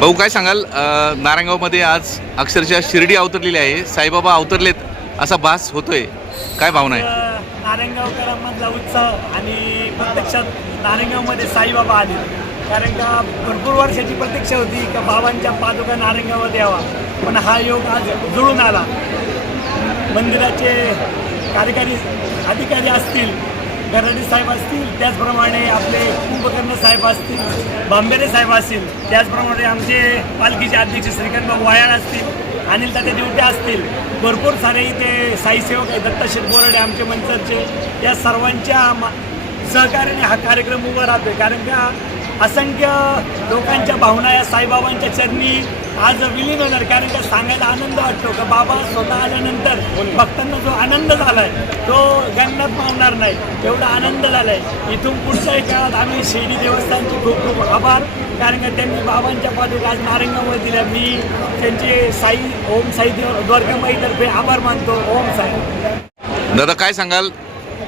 भाऊ काय सांगाल, नारायणगावमध्ये आज अक्षरशः शिर्डी अवतरलेली आहे, साईबाबा अवतरलेत असा भास होतोय, काय भावना आहे? नारायणगावकरांमधला उत्साह आणि प्रत्यक्षात नारायणगावमध्ये साईबाबा आले. कारण का भरपूर वर्षाची प्रतीक्षा होती का बाबांच्या पादुका नारायणगावात यावा, पण हा योग आज जुळून आला. मंदिराचे कार्यकारी अधिकारी असतील, गराडी साहेब असतील, त्याचप्रमाणे आपले कुंभकर्ण साहेब असतील, बांबेरे साहेब असतील, त्याचप्रमाणे आमचे पालखीचे अध्यक्ष श्रीकांतभाऊ वायाळ असतील, अनिल तात्या दिवटे असतील, भरपूर सारे इथे साईसेवक आहेत, दत्ताशेठ बोराडे आमचे मंचरचे, या सर्वांच्या सहकार्याने हा कार्यक्रम उभा राहतोय. कारण का असंख्य लोकांच्या भावना या साईबाबांच्या चरणी आज विलीन होणार. कारण का सांगायला आनंद वाटतो का बाबा स्वतः आल्यानंतर भक्तांना जो आनंद झाला आहे तो गणनात पावणार नाही, एवढा आनंद झाला आहे. इथून पुढच्याही काळात आम्ही शिर्डी देवस्थानचे खूप खूप आभार, कारण का त्यांनी बाबांच्या पादुका आज नारायणगावमध्ये दिल्या. मी त्यांचे साई ओम साई द्वारकामाईतर्फे आभार मानतो. ओम साई. दादा काय सांगाल,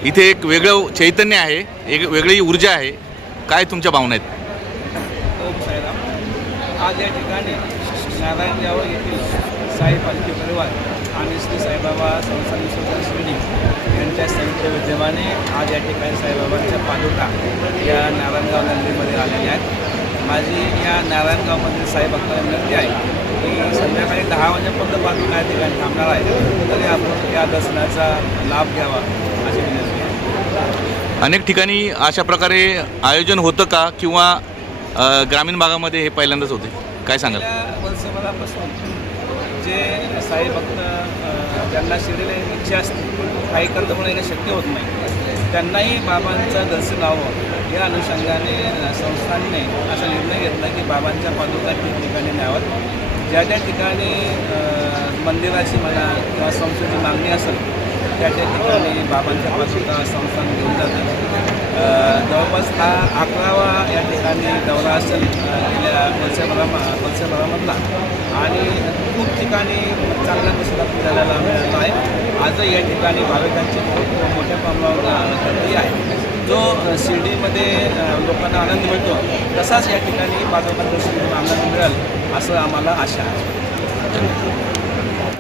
इथे एक वेगळं चैतन्य आहे, एक वेगळी ऊर्जा आहे, काय तुमच्या भावना आहेत? ओम साईराम. आज या ठिकाणी नारायणगाव येथील साई पालखी परिवार आणि श्री साईबाबा संस्थान विश्वनाथ शिर्डी यांच्या संयुक्त विद्यमाने आज या ठिकाणी साईबाबांच्या पादुका या नारायणगाव नगरीमध्ये आलेल्या आहेत. माझी या नारायणगावमधील साई भक्तांना विनंती आहे की संध्याकाळी 10 वाजेपर्यंत पादुका या ठिकाणी थांबणार आहे, तरी आपण या दर्शनाचा लाभ घ्यावा अशी विनंती आहे. अनेक ठिकाणी अशा प्रकारे आयोजन होतं का, किंवा ग्रामीण भागामध्ये हे पहिल्यांदाच होते, काय सांगाल? गेल्या वर्षभरापासून जे साई भक्त ज्यांना शिर्डीला इच्छा असते, काही कारणामुळे येणं शक्य होत नाही, त्यांनाही बाबांचं दर्शन व्हावं या अनुषंगाने संस्थांनी असा निर्णय घेतला की बाबांच्या पादुका ठिकाणी न्यावं. ज्या ज्या ठिकाणी मंदिराची म्हणा किंवा संस्थेची मागणी असेल त्या त्या ठिकाणी बाबांच्या पादुका संस्थान घेऊन जातात. जवळपास हा 11वा या ठिकाणी दौरा असेल गेल्या वर्षभरामधला, आणि खूप ठिकाणी चांगल्या प्रतिसाद मिळालेला मिळाला आहे. आजही या ठिकाणी भाविकांची खूप मोठ्या प्रमाणावर गर्दी आहे. जो शिर्डीमध्ये लोकांना आनंद मिळतो तसाच या ठिकाणी पादुका दर्शन आनंद मिळेल असं आम्हाला आशा आहे.